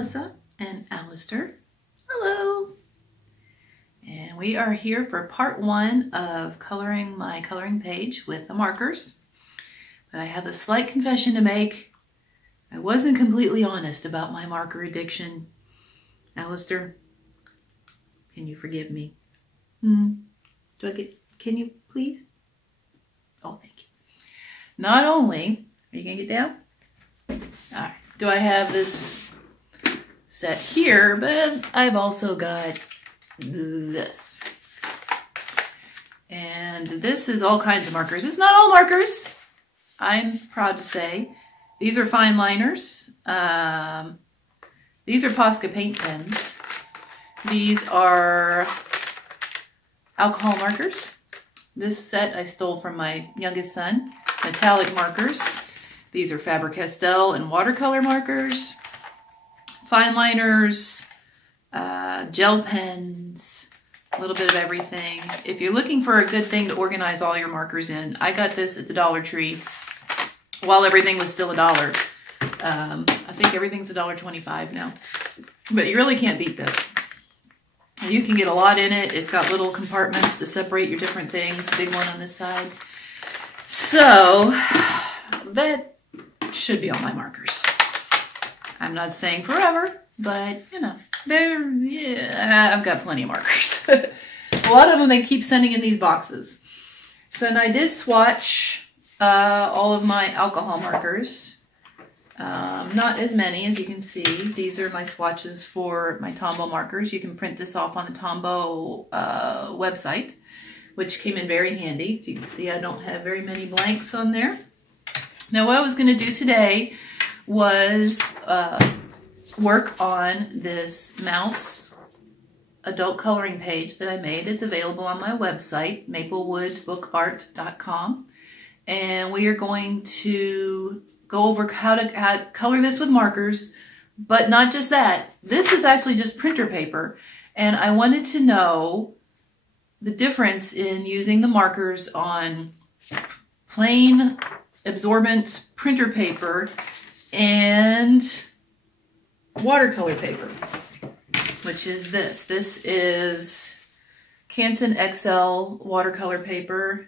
Melissa and Alistair. Hello! And we are here for part 1 of coloring my coloring page with the markers. But I have a slight confession to make. I wasn't completely honest about my marker addiction. Alistair, can you forgive me? Can you please? Oh, thank you. Not only, are you gonna get down? All right, do I have this set here, but I've also got this. And this is all kinds of markers. It's not all markers, I'm proud to say. These are fine liners. These are Posca paint pens. These are alcohol markers. This set I stole from my youngest son. Metallic markers. These are Faber-Castell and watercolor markers. Fine liners, gel pens, a little bit of everything. If you're looking for a good thing to organize all your markers in, I got this at the Dollar Tree while everything was still $1. I think everything's $1.25 now, but you really can't beat this. You can get a lot in it. It's got little compartments to separate your different things. Big one on this side. So that should be all my markers. I'm not saying forever, but you know, I've got plenty of markers. A lot of them they keep sending in these boxes. So and I did swatch all of my alcohol markers. Not as many as you can see. These are my swatches for my Tombow markers. You can print this off on the Tombow website, which came in very handy. As you can see, I don't have very many blanks on there. Now what I was going to do today was work on this mouse adult coloring page that I made. It's available on my website, maplewoodbookart.com. And we are going to go over how to color this with markers, but not just that. This is actually just printer paper. And I wanted to know the difference in using the markers on plain absorbent printer paper and watercolor paper, which is this. This is Canson XL watercolor paper,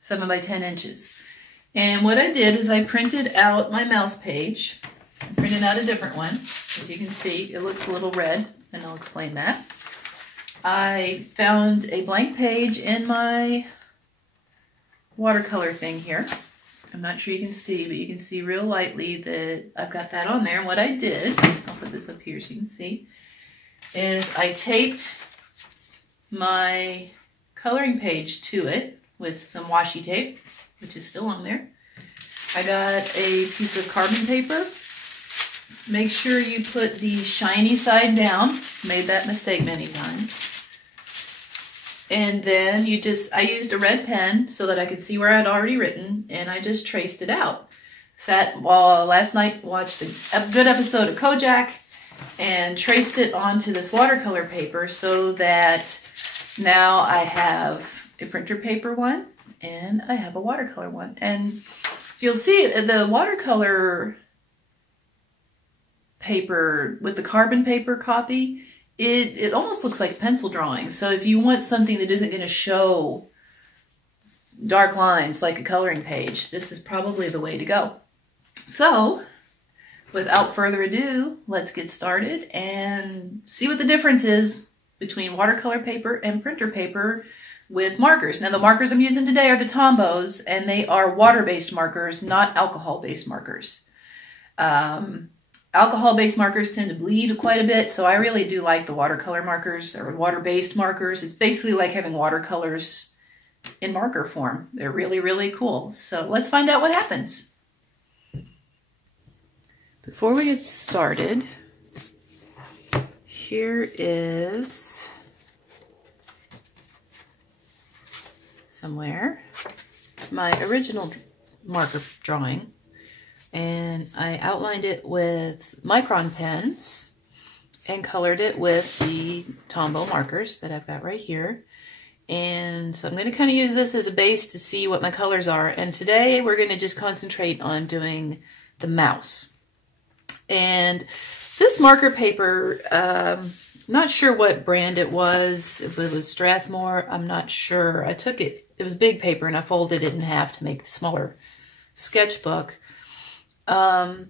7 by 10 inches. And what I did is I printed out my mouse page. I printed out a different one. As you can see, it looks a little red, and I'll explain that. I found a blank page in my watercolor thing here. I'm not sure you can see, but you can see real lightly that I've got that on there. And what I did, I'll put this up here so you can see, is I taped my coloring page to it with some washi tape, which is still on there. I got a piece of carbon paper. Make sure you put the shiny side down. Made that mistake many times. And then I used a red pen so that I could see where I'd already written, and I just traced it out. Last night watched a good episode of Kojak and traced it onto this watercolor paper so that now I have a printer paper one and I have a watercolor one. And so you'll see the watercolor paper with the carbon paper copy, it almost looks like pencil drawing. So if you want something that isn't going to show dark lines like a coloring page, this is probably the way to go. So without further ado, let's get started and see what the difference is between watercolor paper and printer paper with markers. Now the markers I'm using today are the Tombows, and they are water-based markers, not alcohol-based markers. Alcohol-based markers tend to bleed quite a bit, so I really do like the watercolor markers or water-based markers. It's basically like having watercolors in marker form. They're really, really cool. So let's find out what happens. Before we get started, here is somewhere my original marker drawing. And I outlined it with micron pens and colored it with the Tombow markers that I've got right here. And so I'm going to kind of use this as a base to see what my colors are. And today we're going to just concentrate on doing the mouse. And This marker paper, I'm not sure what brand it was. If it was Strathmore, I'm not sure. I took it, it was big paper, and I folded it in half to make the smaller sketchbook. I'm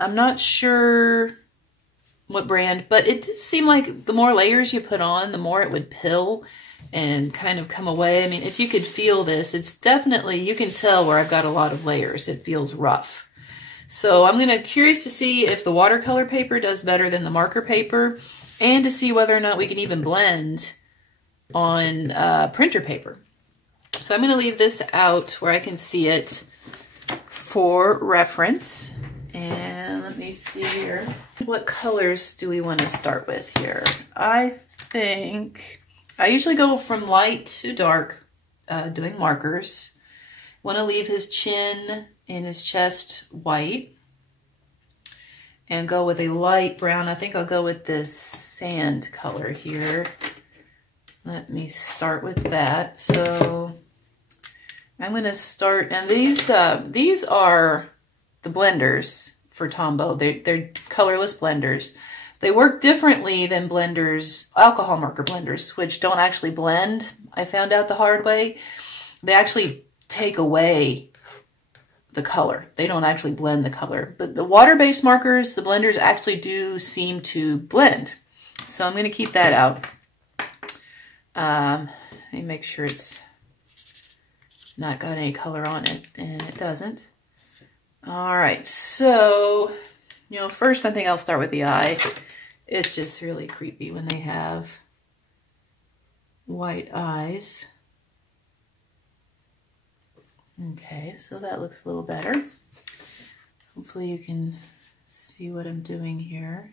not sure what brand, but it did seem like the more layers you put on, the more it would pill and kind of come away. I mean, if you could feel this, it's definitely, you can tell where I've got a lot of layers. It feels rough. So I'm curious to see if the watercolor paper does better than the marker paper, and to see whether or not we can even blend on printer paper. So I'm going to leave this out where I can see it for reference. And let me see here. What colors do we want to start with here? I think I usually go from light to dark doing markers. Want to leave his chin and his chest white and go with a light brown. I think I'll go with this sand color here. Let me start with that. So I'm going to start, and these are the blenders for Tombow. They're colorless blenders. They work differently than blenders, alcohol marker blenders, which don't actually blend. I found out the hard way. They actually take away the color. They don't actually blend the color. But the water-based markers, the blenders actually do seem to blend. So I'm going to keep that out. Let me make sure it's not got any color on it, and it doesn't. All right, so, first I think I'll start with the eye. It's just really creepy when they have white eyes. Okay, so that looks a little better. Hopefully you can see what I'm doing here.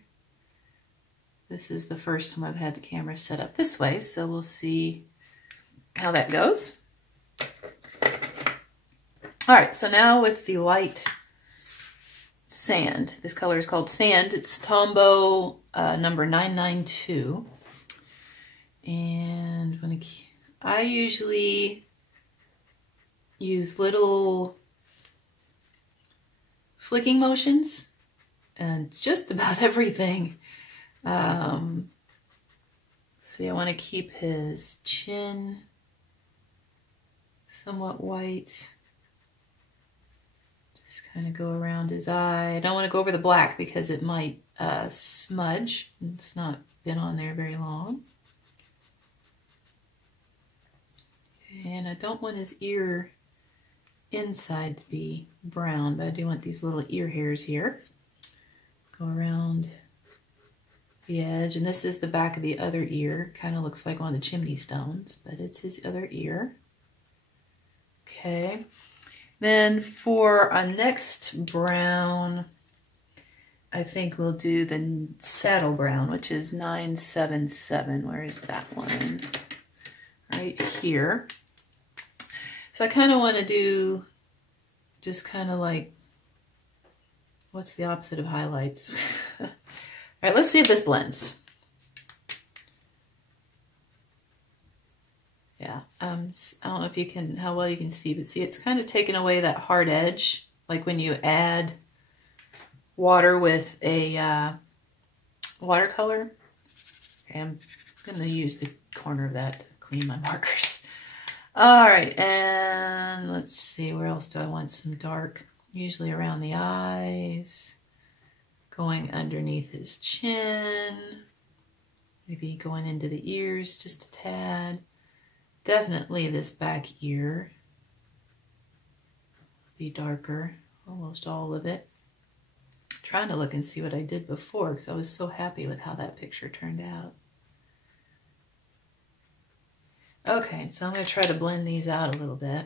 This is the first time I've had the camera set up this way, so we'll see how that goes. All right, so now with the light sand. This color is called Sand. It's Tombow number 992. And I usually use little flicking motions and just about everything. See, I want to keep his chin somewhat white. Just kind of go around his eye. I don't want to go over the black because it might smudge. It's not been on there very long. And I don't want his ear inside to be brown, but I do want these little ear hairs here. Go around the edge, and this is the back of the other ear. Kind of looks like one of the chimney stones, but it's his other ear. Okay. Then for our next brown, I think we'll do the saddle brown, which is 977. Where is that one? Right here. So I kind of want to do just kind of like, what's the opposite of highlights? All right, let's see if this blends. Yeah, I don't know if you can, how well you can see, but see, it's kind of taken away that hard edge, like when you add water with a watercolor. Okay, I'm going to use the corner of that to clean my markers. All right, and let's see, where else do I want some dark? Usually around the eyes, going underneath his chin, maybe going into the ears just a tad. Definitely this back ear be darker, almost all of it. I'm trying to look and see what I did before because I was so happy with how that picture turned out. Okay, so I'm going to try to blend these out a little bit.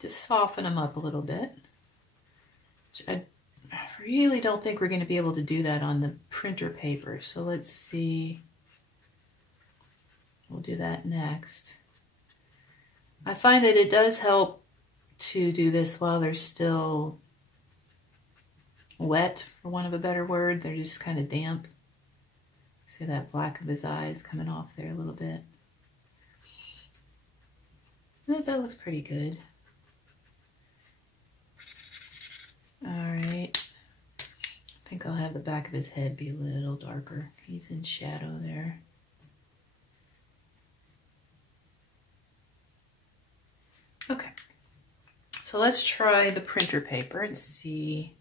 Just soften them up a little bit. I really don't think we're going to be able to do that on the printer paper. So let's see. We'll do that next. I find that it does help to do this while they're still wet, for want of a better word. They're just kind of damp. See that black of his eyes coming off there a little bit. That looks pretty good. All right. I think I'll the back of his head be a little darker. He's in shadow there. Okay, so let's try the printer paper and see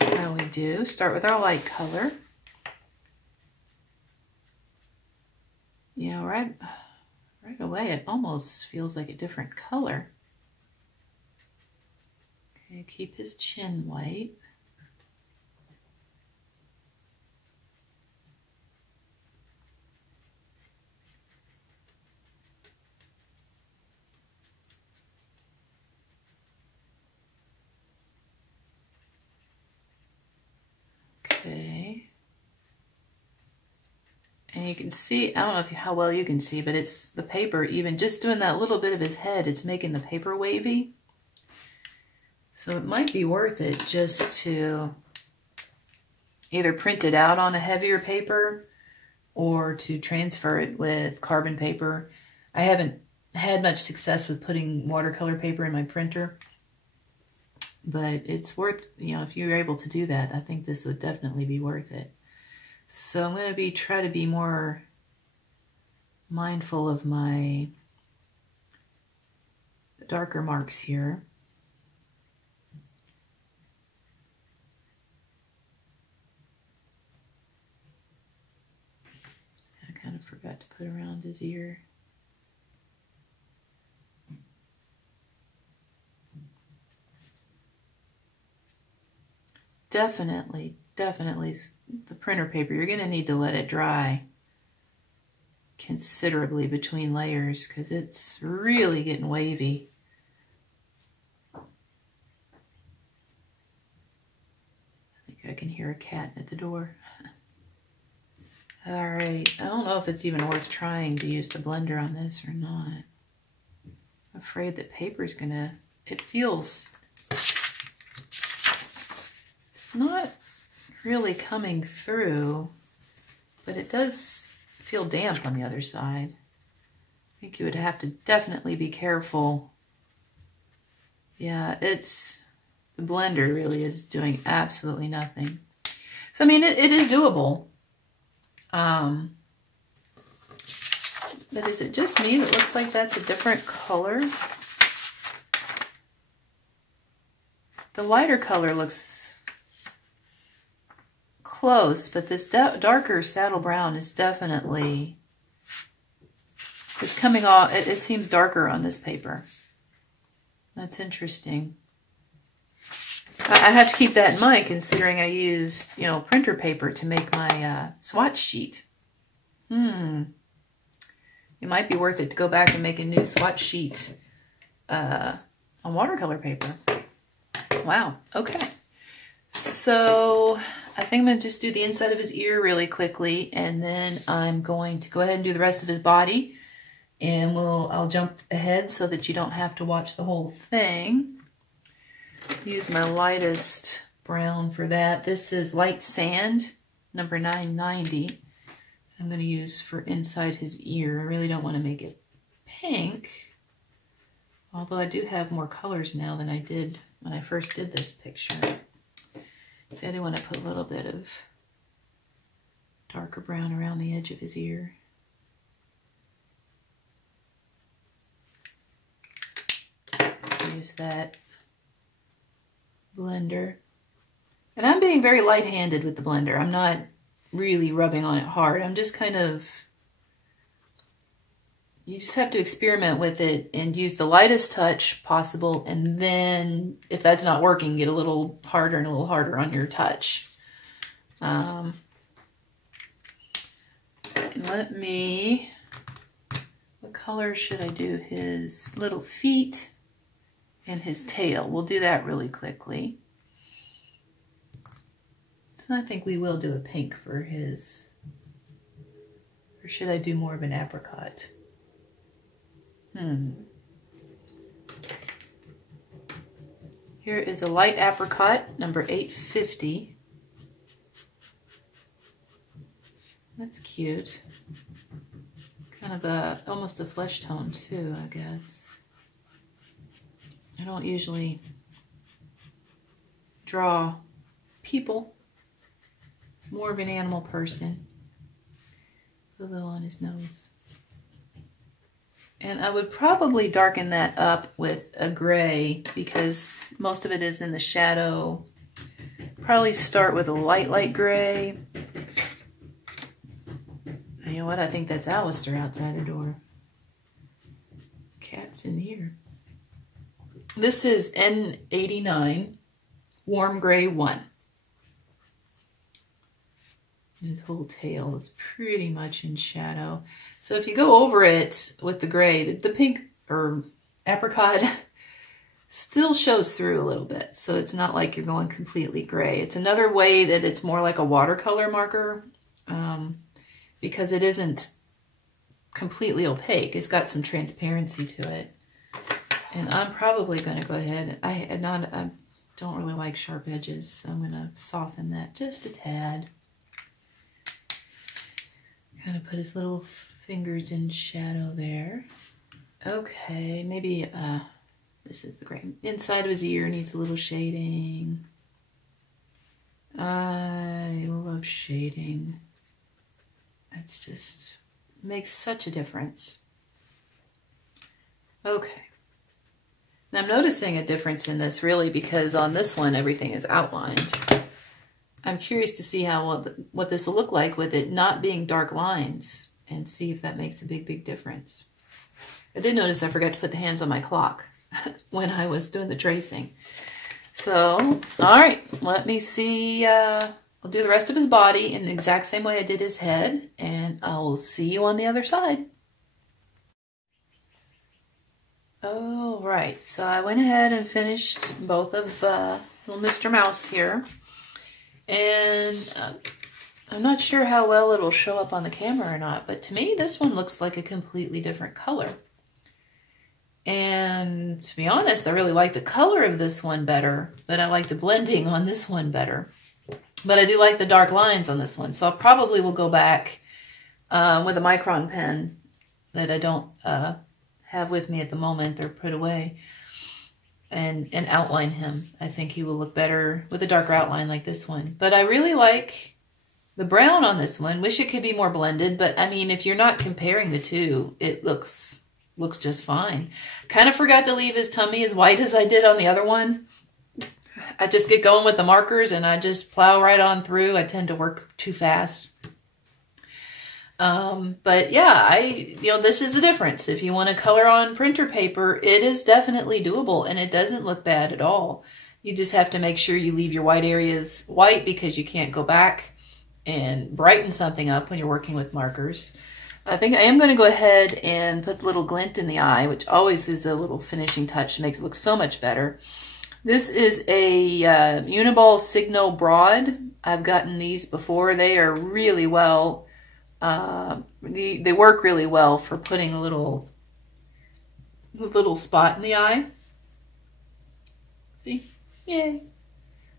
how we do. Start with our light color. You know, right away it almost feels like a different color. Okay, keep his chin white. Okay. And you can see, I don't know how well you can see, but it's the paper, even just doing that little bit of his head, it's making the paper wavy. So it might be worth it just to either print it out on a heavier paper or to transfer it with carbon paper. I haven't had much success with putting watercolor paper in my printer, but it's worth, you know, if you're able to do that, I think this would definitely be worth it. So I'm going to try to be more mindful of my darker marks here. I kind of forgot to put around his ear. Definitely the printer paper, you're going to need to let it dry considerably between layers because it's really getting wavy. I think I can hear a cat at the door. All right, I don't know if it's even worth trying to use the blender on this or not. I'm afraid that paper's gonna, it feels, it's not really coming through, but it does feel damp on the other side. I think you would have to definitely be careful. Yeah, it's, the blender really is doing absolutely nothing. So, I mean, it is doable. But is it just me that looks like that's a different color? The lighter color looks close, but this darker saddle brown is definitely, it's coming off, it seems darker on this paper. That's interesting. I have to keep that in mind considering I used, you know, printer paper to make my swatch sheet. It might be worth it to go back and make a new swatch sheet on watercolor paper. Wow, okay. So I think I'm going to just do the inside of his ear really quickly, and then I'm going to go ahead and do the rest of his body. And I'll jump ahead so that you don't have to watch the whole thing. Use my lightest brown for that. This is Light Sand, number 990. I'm going to use for inside his ear. I really don't want to make it pink, although I do have more colors now than I did when I first did this picture. See, I do want to put a little bit of darker brown around the edge of his ear. Use that blender. And I'm being very light-handed with the blender. I'm not really rubbing on it hard. I'm just kind of, you just have to experiment with it and use the lightest touch possible, and then if that's not working, get a little harder and a little harder on your touch. And let me, what color should I do his little feet and his tail? We'll do that really quickly. So I think we will do a pink for his, or should I do more of an apricot? Here is a light apricot, number 850. That's cute. Kind of almost a flesh tone too, I guess. I don't usually draw people more of an animal person. A little on his nose. And I would probably darken that up with a gray because most of it is in the shadow. Probably start with a light gray. You know what? I think that's Alistair outside the door. Cat's in here. This is N89 Warm Gray 1. His whole tail is pretty much in shadow. So if you go over it with the gray, the pink or apricot still shows through a little bit. So it's not like you're going completely gray. It's another way that it's more like a watercolor marker because it isn't completely opaque. It's got some transparency to it. And I'm probably going to go ahead. I don't really like sharp edges, so I'm going to soften that just a tad. Kind of put his little fingers in shadow there. Okay, maybe this is the gray. Inside of his ear needs a little shading. I love shading. It's just makes such a difference. Okay. Now I'm noticing a difference in this really because on this one everything is outlined. I'm curious to see how what this will look like with it not being dark lines and see if that makes a big difference. I did notice I forgot to put the hands on my clock when I was doing the tracing. So, all right, let me see. I'll do the rest of his body in the exact same way I did his head, and I'll see you on the other side. All right, so I went ahead and finished both of little Mr. Mouse here. And I'm not sure how well it'll show up on the camera or not, but to me, this one looks like a completely different color. And to be honest, I really like the color of this one better, but I like the blending on this one better. But I do like the dark lines on this one, so I probably will go back with a micron pen that I don't have with me at the moment. They're put away. And outline him. I think he will look better with a darker outline like this one. But I really like the brown on this one. Wish it could be more blended, but I mean, if you're not comparing the two, it looks just fine. Kind of forgot to leave his tummy as white as I did on the other one. I just get going with the markers and I just plow right on through. I tend to work too fast. But yeah, this is the difference. If you want to color on printer paper, it is definitely doable and it doesn't look bad at all. You just have to make sure you leave your white areas white because you can't go back and brighten something up when you're working with markers. I think I am going to go ahead and put the little glint in the eye, which always is a little finishing touch that makes it look so much better. This is a Uniball Signo Broad. I've gotten these before. They are really well they work really well for putting a little spot in the eye. See? Yay.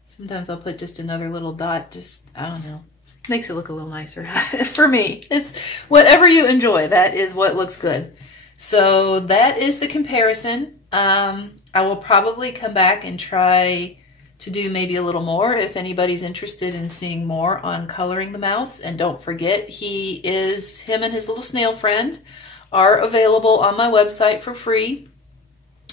Sometimes I'll put just another little dot, I don't know. Makes it look a little nicer. For me, it's whatever you enjoy. That is what looks good. So that is the comparison. I will probably come back and try to do maybe a little more if anybody's interested in seeing more on coloring the mouse. And don't forget, him and his little snail friend are available on my website for free.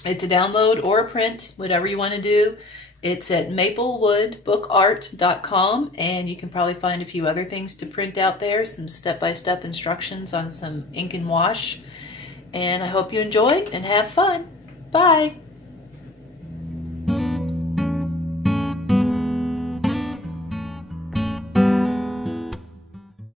It's a download or a print, whatever you want to do. It's at maplewoodbookart.com, and you can probably find a few other things to print out there, some step-by-step instructions on some ink and wash. And I hope you enjoy and have fun. Bye!